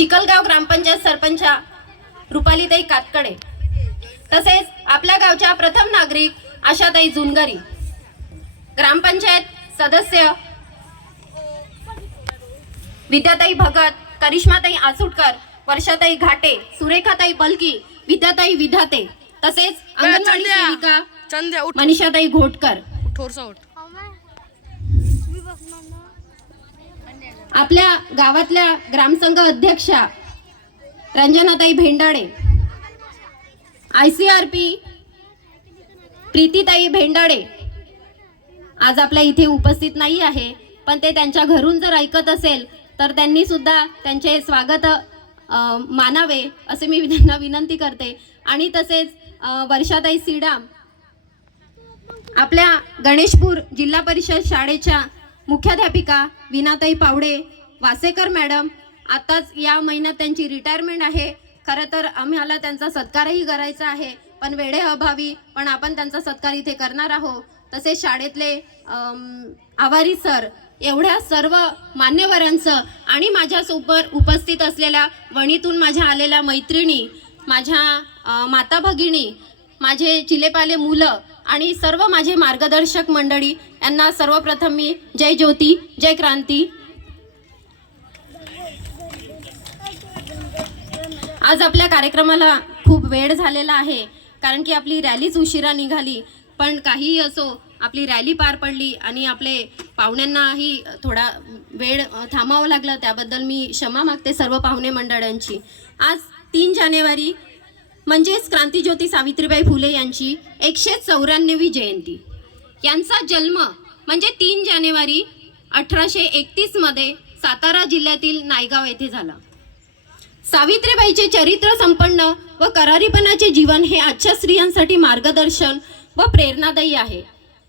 चिकलगाव ग्रामपंचायत सरपंचा रुपालीताई कातकडे. तसेच आपल्या गावच्या प्रथम नागरिक आशाताई जुनगरी. ग्रामपंचायत सदस्य विद्याताई भगत करिश्माताई आसुटकर वर्षाताई घाटे सुरेखाताई बलकी विद्याताई विधाते. तसेच अंगणवाडी. सेविका मनीषाताई घोटकर. थोडसा उठ. आपल्या गावातल्या ग्रामसंघ अध्यक्षा रंजनाताई Bhendale I C R P प्रीतीताई Bhendale आज आपल्या इथे उपस्थित नाही आहे पण ते त्यांच्या घरून जर ऐकत असेल तर त्यांनी सुद्धा त्यांचे स्वागत मानावे असे मी त्यांना विनंती करते. आणि तसेच वर्षाताई सीडाम आपल्या गणेशपूर जिल्हा परिषद शाळेच्या मुख्याध्यापिका विनाताई पावडे वासेकर मॅडम आताच या महिन्यात त्यांची रिटायरमेंट आहे. खरं तर आम्हाला त्यांचा सत्कारही करायचा आहे. पण वेळेअभावी पण आपण त्यांचा सत्कार इथे करणार आहोत. तसेच शाळेतले आवारी आभारी सर एवढ्या सर्व मान्यवरांचं आणि माझ्यासोबत उपस्थित असलेल्या वणीतून माझ्या आलेल्या मैत्रिणी माझ्या माता भगिनी माझे चिलेपाले मुलं आणि सर्व माझे मार्गदर्शक मंडळी यांना सर्वप्रथम मी जय ज्योती जय क्रांती. आज आपल्या कार्यक्रमाला खूप वेळ झालेला आहे कारण की आपली रॅलीच उशिरा निघाली पण काहीही असो आपली रॅली पार पडली आणि आपले पाहुण्यांनाही थोडा वेळ थांबावं लागलं त्याबद्दल मी क्षमा मागते सर्व पाहुणे मंडळांची. आज तीन जानेवारी म्हणजेच क्रांतीज्योती सावित्रीबाई फुले यांची एकशे चौऱ्याण्णवी जयंती. यांचा जन्म म्हणजे तीन जानेवारी अठराशे एकतीसमध्ये सातारा जिल्ह्यातील नायगाव येथे झाला. सावित्रीबाईचे चरित्र संपन्न व करारीपणाचे जीवन हे आजच्या स्त्रियांसाठी मार्गदर्शन व प्रेरणादायी आहे.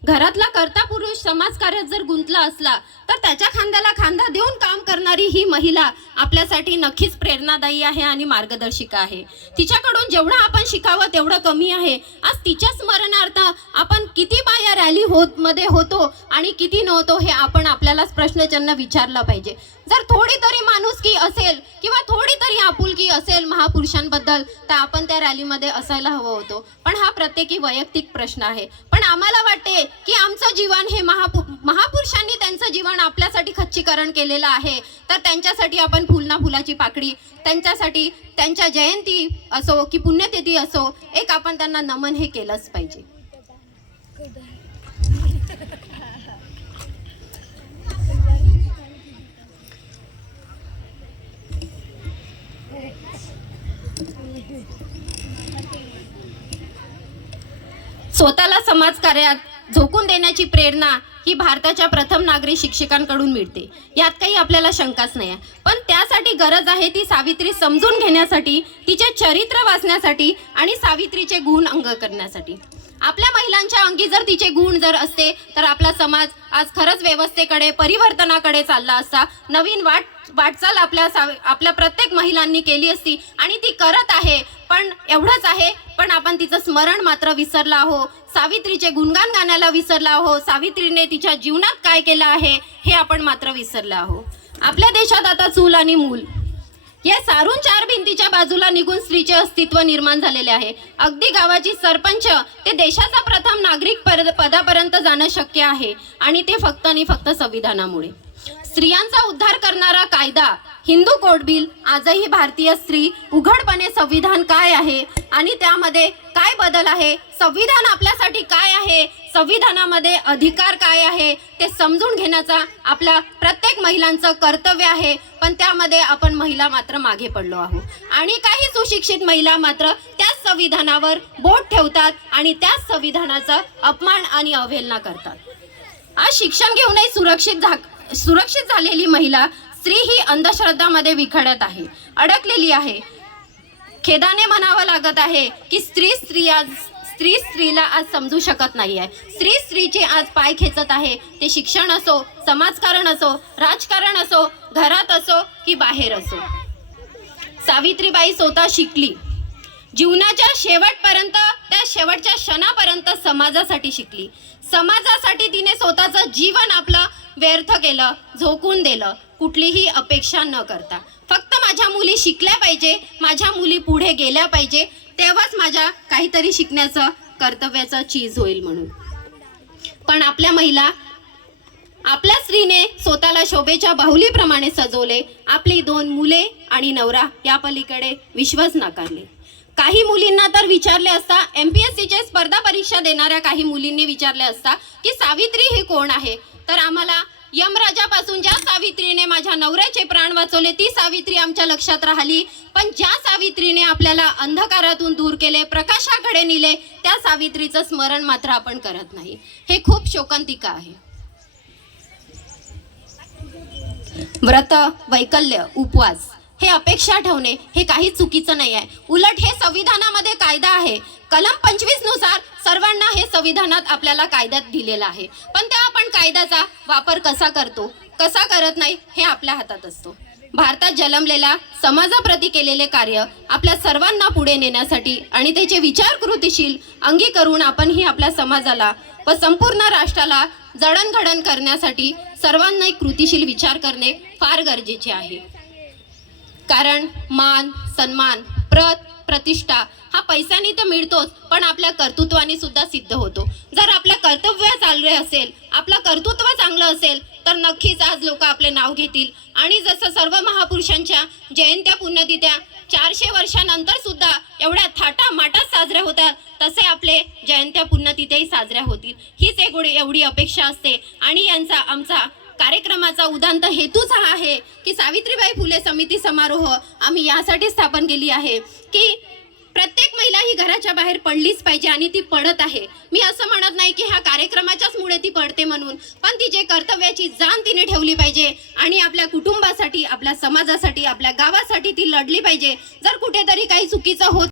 घरातला कर्ता पुरुष समाजकार्यात जर गुंतला असला तर त्याच्या खांद्याला खांदा देऊन काम करणारी ही महिला आपल्यासाठी नक्कीच प्रेरणादायी आहे आणि मार्गदर्शिका आहे. तिच्याकडून जेवढं आपण शिकावं तेवढं कमी आहे. आज तिच्या स्मरणार्थ आपण किती बाया रॅली होत मध्ये होतो आणि किती नव्हतो हे आपण आपल्यालाच प्रश्नचिन्ह विचारलं पाहिजे. जर थोडी तरी माणुसकी असेल किंवा थोडी तरी आपुलकी असेल महापुरुषांबद्दल तर आपण त्या रॅलीमध्ये असायला हवं होतो. पण हा प्रत्येकी वैयक्तिक प्रश्न आहे. पण आम्हाला वाटते की आमचं जीवन हे महापु महापुरुषांनी त्यांचं जीवन आपल्यासाठी खच्चीकरण केलेलं आहे. तर त्यांच्यासाठी आपण फुलना फुलाची पाकडी त्यांच्यासाठी त्यांच्या जयंती असो की पुण्यतिथी असो एक आपण त्यांना नमन हे केलंच पाहिजे. स्वतःला समाजकार्यात झोकून देण्याची प्रेरणा ही भारताच्या प्रथम नागरी शिक्षकांकडून मिळते. यात काही आपल्याला शंकाच नाही. आहे पण त्यासाठी गरज आहे ती सावित्री समजून घेण्यासाठी तिचे चरित्र वाचण्यासाठी आणि सावित्रीचे गुण अंग करण्यासाठी. आपल्या महिलांच्या अंगी जर तिचे गुण जर असते तर आपला समाज आज खरंच व्यवस्थेकडे परिवर्तनाकडे चालला असता. नवीन वाट वाटचाल आपल्या आपल्या प्रत्येक महिलांनी केली असती आणि ती करत आहे. पण एवढंच आहे पण आपण तिचं स्मरण मात्र विसरला आहो. सावित्रीचे गुणगान गाण्याला विसरला आहो. सावित्रीने तिच्या जीवनात काय केलं आहे हे आपण मात्र विसरलं आहो. आपल्या देशात आता चूल आणि मूल. या सारून चार भिंतीच्या बाजूला निघून स्त्रीचे अस्तित्व निर्माण झालेले आहे. अगदी गावाची सरपंच ते देशाचा प्रथम नागरिक पर- पदापर्यंत जाणं शक्य आहे. आणि ते फक्त आणि फक्त संविधानामुळे. स्त्रियांचा उद्धार करणारा कायदा हिंदू कोड बिल आजही भारतीय स्त्री उघडपणे संविधान काय आहे? आणि त्यामध्ये काय बदल आहे? संविधान आपल्यासाठी काय आहे? संविधानामध्ये अधिकार काय आहे? ते समजून घेण्याचा आपल्या प्रत्येक महिलांचं कर्तव्य आहे. पण त्यामध्ये आपण महिला मात्र मागे पडलो आहोत. आणि काही सुशिक्षित महिला मात्र त्याच संविधानावर बोट ठेवतात आणि त्याच संविधानाचा अपमान आणि अवहेलना करतात. आज शिक्षण घेऊनही सुरक्षित झा सुरक्षित झालेली महिला स्त्री ही अंधश्रद्धामध्ये विखडत आहे. अडकलेली आहे. खेदाने म्हणावं लागत आहे की स्त्री स्त्री आज स्त्री स्त्रीला आज समजू शकत नाही आहे स्त्री स्त्रीचे आज पाय खेचत आहे. ते शिक्षण असो समाजकारण असो राजकारण असो घरात असो की बाहेर असो. सावित्रीबाई स्वतः शिकली. जीवनाच्या शेवटपर्यंत त्या शेवटच्या क्षणापर्यंत समाजासाठी शिकली. समाजासाठी तिने स्वतःचं जीवन आपलं व्यर्थ केलं झोकून दिलं. कुठलीही अपेक्षा न करता. फक्त माझ्या मुली शिकल्या पाहिजे माझ्या मुली पुढे गेल्या पाहिजे तेव्हाच माझ्या काहीतरी शिकण्याचं कर्तव्याचं चीज होईल म्हणून. पण आपल्या महिला आपल्या स्त्रीने स्वतःला शोभेच्या बाहुलीप्रमाणे सजवले. आपली दोन मुले आणि नवरा या पलीकडे विश्वास नाकारले. काही मुलींना तर विचारले असता एम पी एस सीचे स्पर्धा परीक्षा देणाऱ्या काही मुलींनी विचारले असता की सावित्री ही कोण आहे? तर आम्हाला यमराजापासून ज्या सावित्रीने माझ्या नवऱ्याचे प्राण वाचवले ती सावित्री आमच्या लक्षात राहिली. पण ज्या सावित्रीने आपल्याला अंधकारातून दूर केले प्रकाशाकडे नेले त्या सावित्रीचं स्मरण मात्र आपण करत नाही. हे खूप शोकांतिका आहे. व्रत वैकल्य उपवास. हे अपेक्षा ठेवणे हे काही चुकीचं नाही आहे. उलट हे संविधानामध्ये कायदा आहे. कलम पंचवीसनुसार सर्वांना हे संविधानात आपल्याला कायद्यात दिलेलं आहे. पण त्या आपण कायद्याचा वापर कसा करतो कसा करत नाही हे आपल्या हातात असतो. भारतात जन्मलेल्या समाजाप्रती केलेले कार्य आपल्या सर्वांना पुढे नेण्यासाठी आणि त्याचे विचार कृतीशील अंगी करून आपणही आपल्या समाजाला व संपूर्ण राष्ट्राला जडणघडण करण्यासाठी सर्वांना एक कृतीशील विचार करणे फार गरजेचे आहे. कारण मान सन्मान प्रत प्रतिष्ठा हा पैशाने तर मिळतोच पण आपल्या कर्तृत्वाने सुद्धा सिद्ध होतो. जर आपलं कर्तव्य चालले असेल आपलं कर्तृत्व चांगलं असेल तर नक्कीच आज लोक आपले नाव घेतील. आणि जसं सर्व महापुरुषांच्या जयंत्या पुण्यतिथ्या चारशे वर्षानंतर सुद्धा एवढ्या थाटा माटात साजऱ्या होतात तसे आपले जयंत्या पुण्यतिथ्याही साजऱ्या होतील. हीच एक एवढी अपेक्षा असते. आणि यांचा आमचा कार्यक्रमाचा उदांत हेतूच हा आहे की सावित्रीबाई फुले समिती समारोह आम्ही यासाठी स्थापन केली आहे की प्रत्येक महिला ही घराच्या बाहेर पडलीच पाहिजे आणि ती पडत आहे. मी असं म्हणत नाही की ह्या कार्यक्रमाच्याच मुळे ती पडते म्हणून पण तिचे कर्तव्याची जाण तिने ठेवली पाहिजे आणि आपल्या कुटुंबासाठी आपल्या समाजासाठी आपल्या गावासाठी ती लढली पाहिजे. जर कुठेतरी काही चुकीचं होत